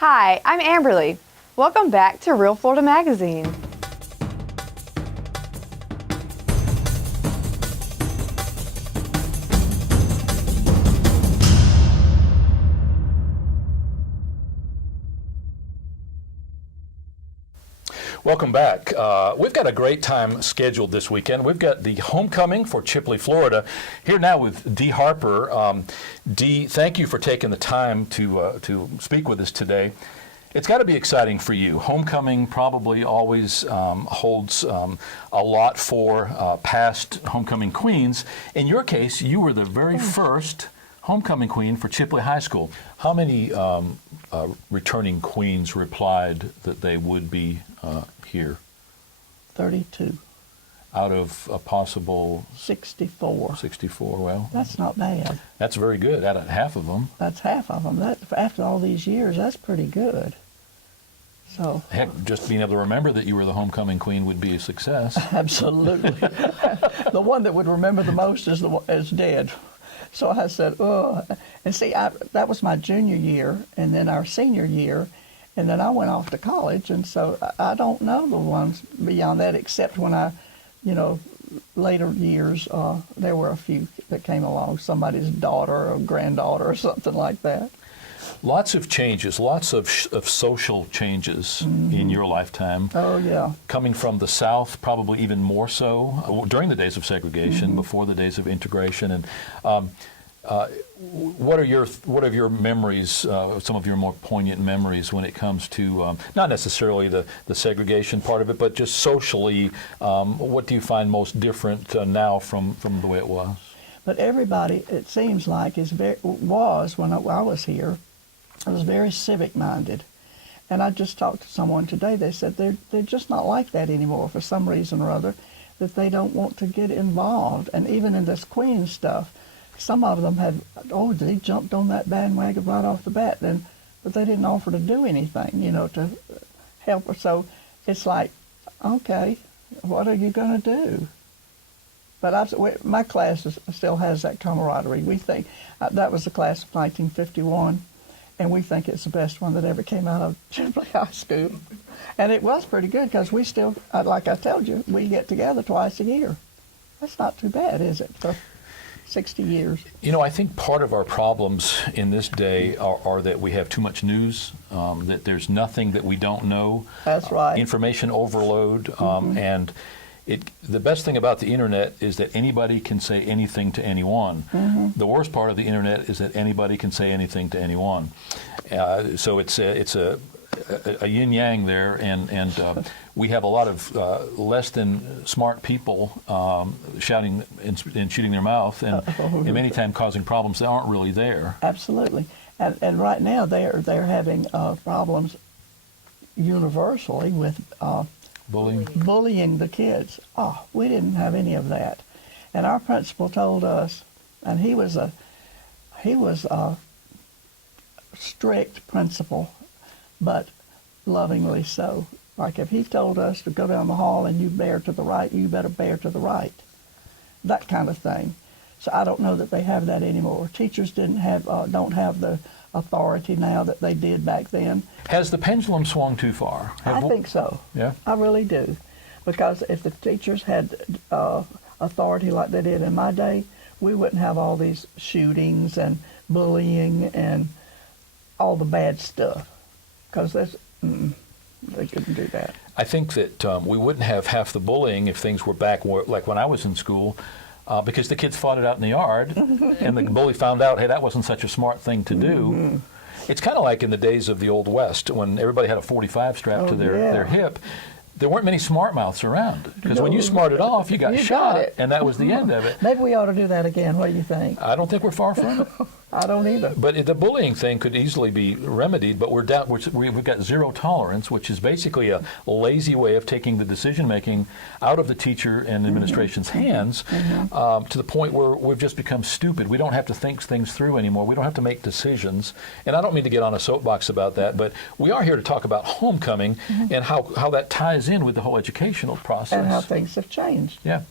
Hi, I'm Amberly. Welcome back to Real Florida Magazine. Welcome back. We've got a great time scheduled this weekend. We've got the homecoming for Chipley, Florida. Here now with Dee Harper. Dee, thank you for taking the time to speak with us today. It's got to be exciting for you. Homecoming probably always holds a lot for past homecoming queens. In your case, you were the very first homecoming queen for Chipley High School. How many returning queens replied that they would be here? 32. Out of a possible 64. 64, well. That's not bad. That's very good, out of half of them. That's half of them. That, after all these years, that's pretty good. So. Heck, just being able to remember that you were the homecoming queen would be a success. Absolutely. The one that would remember the most is dead. So I said, oh. And see, that was my junior year, and then our senior year, and then I went off to college, and so I don't know the ones beyond that, except when later years, there were a few that came along, somebody's daughter or granddaughter or something like that. Lots of changes, lots of social changes in your lifetime. Oh, yeah. Coming from the South, probably even more so, during the days of segregation, before the days of integration. And what are your memories, some of your more poignant memories when it comes to, not necessarily the segregation part of it, but just socially, what do you find most different now from the way it was? But everybody, it seems like, was when I was here, I was very civic-minded. And I just talked to someone today, they said they're just not like that anymore for some reason or other, that they don't want to get involved. And even in this Queen stuff, some of them they jumped on that bandwagon right off the bat, but they didn't offer to do anything, to help her. So it's like, okay, what are you going to do? But my class still has that camaraderie. We think that was the class of 1951. And we think it's the best one that ever came out of Chipley High School. And it was pretty good because we still, like I told you, we get together twice a year. That's not too bad, is it, for 60 years? I think part of our problems in this day are that we have too much news, that there's nothing that we don't know. That's right. Information overload, and the best thing about the internet is that anybody can say anything to anyone. The worst part of the internet is that anybody can say anything to anyone. So it's a yin-yang there, and we have a lot of less than smart people shouting and shooting their mouth, and many times causing problems that aren't really there. Absolutely. And right now they're having problems universally with bullying the kids. Oh, we didn't have any of that. And our principal told us, and he was a strict principal, but lovingly so. Like if he told us to go down the hall and you bear to the right, you better bear to the right. That kind of thing. So I don't know that they have that anymore. Teachers don't have the authority now that they did back then. Has the pendulum swung too far? I think so. Yeah? I really do. Because if the teachers had authority like they did in my day, we wouldn't have all these shootings and bullying and all the bad stuff. Because they couldn't do that. I think that we wouldn't have half the bullying if things were back like when I was in school. Because the kids fought it out in the yard, and the bully found out, hey, that wasn't such a smart thing to do. It's kind of like in the days of the Old West, when everybody had a .45 strapped to their hip. There weren't many smart mouths around, because when you smarted off, you got shot, and that was the end of it. Maybe we ought to do that again. What do you think? I don't think we're far from it. I don't either. But the bullying thing could easily be remedied, but we've got zero tolerance, which is basically a lazy way of taking the decision-making out of the teacher and administration's hands to the point where we've just become stupid. We don't have to think things through anymore. We don't have to make decisions. And I don't mean to get on a soapbox about that, but we are here to talk about homecoming and how that ties in with the whole educational process. And how things have changed. Yeah.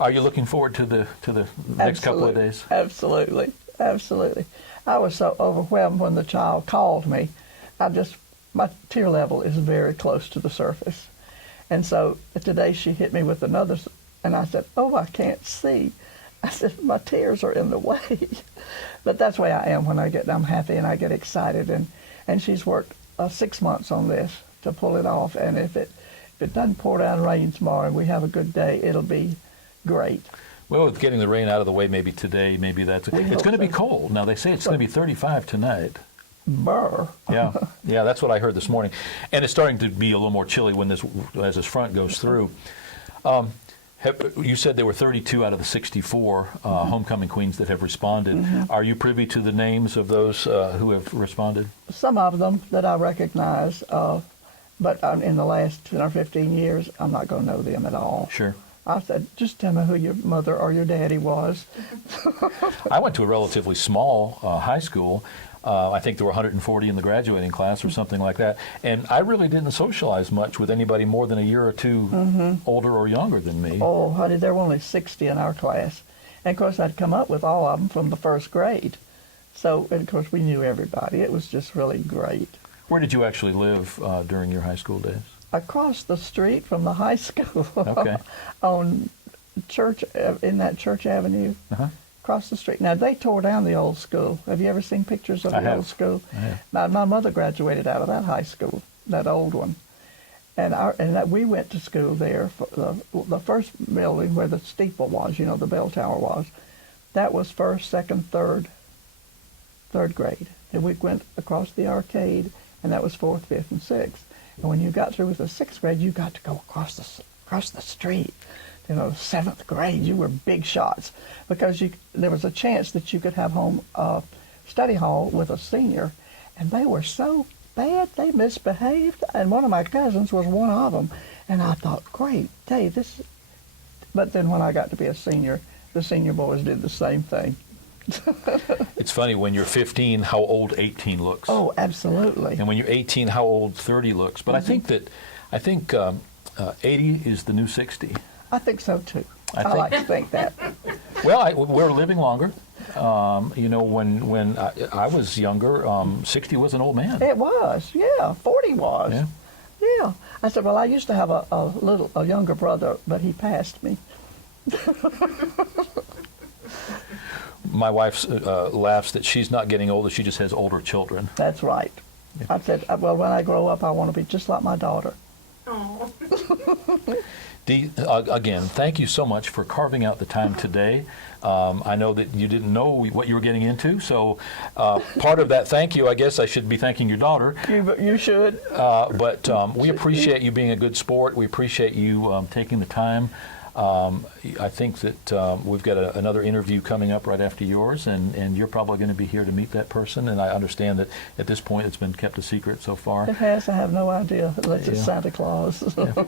Are you looking forward to the next couple of days? Absolutely. Absolutely. I was so overwhelmed when the child called me my tear level is very close to the surface. And so today she hit me with another, and I said, oh, I can't see. I said, my tears are in the way. But that's the way I am when I'm happy and I get excited. And she's worked 6 months on this to pull it off. And if it doesn't pour down rain tomorrow and we have a good day, it'll be great. Well, with getting the rain out of the way, maybe today, it's going to be cold. Now, they say it's going to be 35 tonight. Burr. Yeah, that's what I heard this morning. And it's starting to be a little more chilly as this front goes through. You said there were 32 out of the 64 homecoming queens that have responded. Mm-hmm. Are you privy to the names of those who have responded? Some of them that I recognize, but in the last 10 or 15 years, I'm not going to know them at all. Sure. I said, just tell me who your mother or your daddy was. I went to a relatively small high school. I think there were 140 in the graduating class or something like that. And I really didn't socialize much with anybody more than a year or two older or younger than me. Oh, honey, there were only 60 in our class. And, of course, I'd come up with all of them from the first grade. So, and of course, we knew everybody. It was just really great. Where did you actually live during your high school days? Across the street from the high school. Okay. On in that Church Avenue. Uh-huh. Across the street. Now, they tore down the old school. Have you ever seen pictures of the old school? I have. Now, my mother graduated out of that high school, that old one. And we went to school there. For the first building where the steeple was, the bell tower was, that was first, second, third grade. And we went across the arcade, and that was fourth, fifth, and sixth. And when you got through with the sixth grade, you got to go across the street. Seventh grade, you were big shots because there was a chance that you could have home study hall with a senior, and they were so bad they misbehaved. And one of my cousins was one of them, and I thought, great day, this. But then when I got to be a senior, the senior boys did the same thing. It's funny, when you're 15, how old 18 looks. Oh, absolutely. And when you're 18, how old 30 looks. But mm-hmm. I think 80 is the new 60. I think so too. I like to think that. Well, we're living longer. When I was younger, 60 was an old man. It was, yeah. 40 was. Yeah. I said, well, I used to have a younger brother, but he passed me. My wife laughs that she's not getting older, she just has older children. That's right. Yeah. I said, well, when I grow up, I want to be just like my daughter. Oh. Dee, again, thank you so much for carving out the time today. I know that you didn't know what you were getting into, so part of that thank you, I guess I should be thanking your daughter. You should. But we appreciate you being a good sport. We appreciate you taking the time. I think that we've got another interview coming up right after yours, and you're probably going to be here to meet that person. And I understand that at this point it's been kept a secret so far. It has. I have no idea unless it's Santa Claus. Yeah.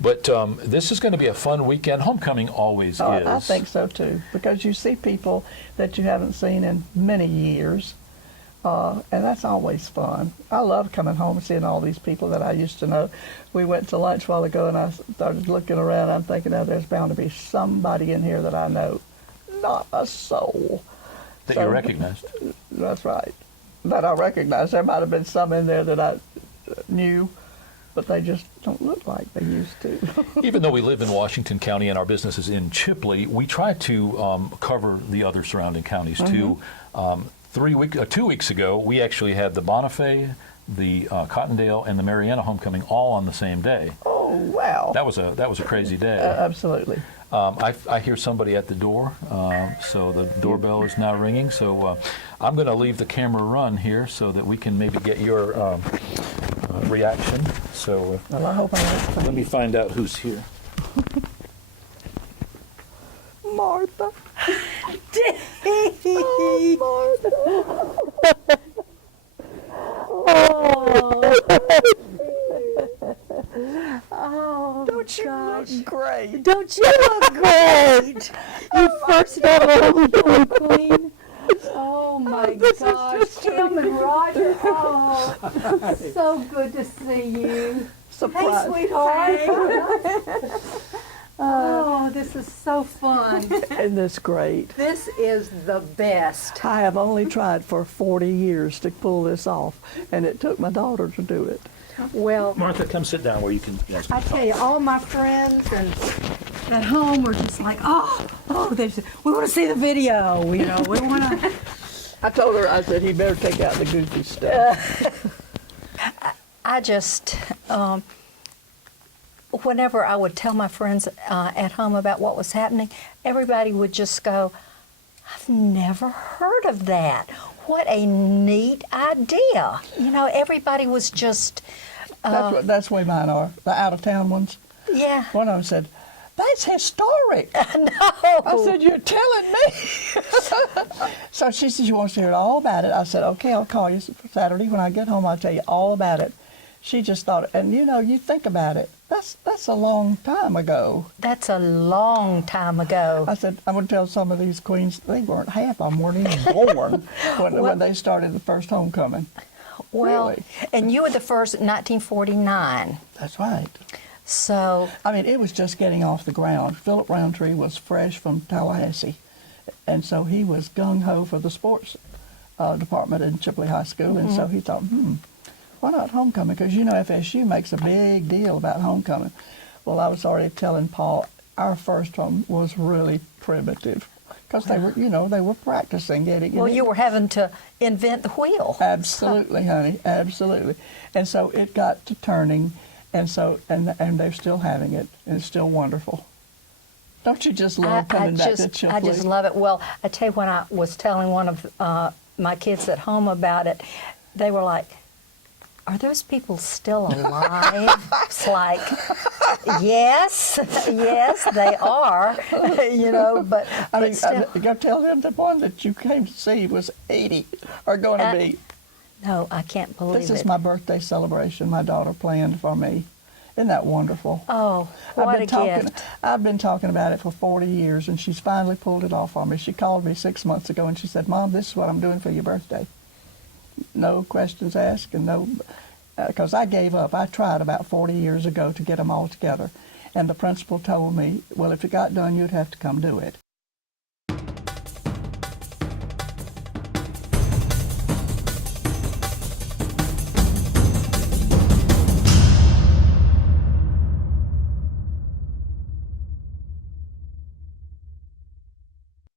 But this is going to be a fun weekend. Homecoming always is. I think so too, because you see people that you haven't seen in many years. And that's always fun. I love coming home and seeing all these people that I used to know. We went to lunch a while ago, and I started looking around. I'm thinking, there's bound to be somebody in here that I know. Not a soul. That you recognized. That's right. That I recognized. There might have been some in there that I knew, but they just don't look like they used to. Even though we live in Washington County and our business is in Chipley, we try to cover the other surrounding counties too. 2 weeks ago, we actually had the Bonifay, the Cottondale, and the Marietta homecoming all on the same day. Oh, wow! That was a crazy day. Absolutely. I hear somebody at the door, so the doorbell is now ringing. So I'm going to leave the camera run here so that we can maybe get your reaction. So well, I hope let me find out who's here. Martha. Oh, Martha. Oh, don't you gosh. look great? Don't you look great? You first of all, queen. Oh my gosh, Tim and Roger. Oh, so good to see you. Surprise. Hey, sweetheart. Oh, this is so fun. And that's great. This is the best. I have only tried for 40 years to pull this off, and it took my daughter to do it. Well, Martha, come sit down where you can. Yes. I tell you, all my friends and at home were just like, we want to see the video. You know, we want to. I told her, I said, he better take out the goofy stuff. I just, whenever I would tell my friends at home about what was happening, everybody would just go, I've never heard of that. What a neat idea. You know, everybody was just... That's the way mine are, the out-of-town ones. Yeah. One of them said, that's historic. No. I said, you're telling me. So she said she wants to hear all about it. I said, okay, I'll call you Saturday. When I get home, I'll tell you all about it. She just thought, and you know, you think about it. That's a long time ago. That's a long time ago. I said, I'm going to tell some of these queens, they weren't, half of them weren't even born when they started the first homecoming. Well, Really? and you were the first in 1949. That's right. So, I mean, it was just getting off the ground. Philip Roundtree was fresh from Tallahassee, and so he was gung-ho for the sports department in Chipley High School, and so he thought, why not homecoming? Because, you know, FSU makes a big deal about homecoming. Well, I was already telling Paul, our first one was really primitive, because they were, you know, they were practicing getting it well, in. you were having to invent the wheel. Absolutely, honey, absolutely. And so it got to turning, and so and they're still having it, and it's still wonderful. Don't you just love coming back to Chipley? I just love it. Well, I tell you, when I was telling one of my kids at home about it, they were like, are those people still alive? It's like, yes, they are, you know, but I mean, still. you got to tell them the one that you came to see was 80, or going to be. No, I can't believe This it. is my birthday celebration my daughter planned for me. Isn't that wonderful? Oh, what a gift. I've been talking about it for 40 years, and she's finally pulled it off for me. She called me 6 months ago, and she said, Mom, this is what I'm doing for your birthday. No questions asked, and no, because I gave up. I tried about 40 years ago to get them all together, and the principal told me, well, if it got done, you'd have to come do it.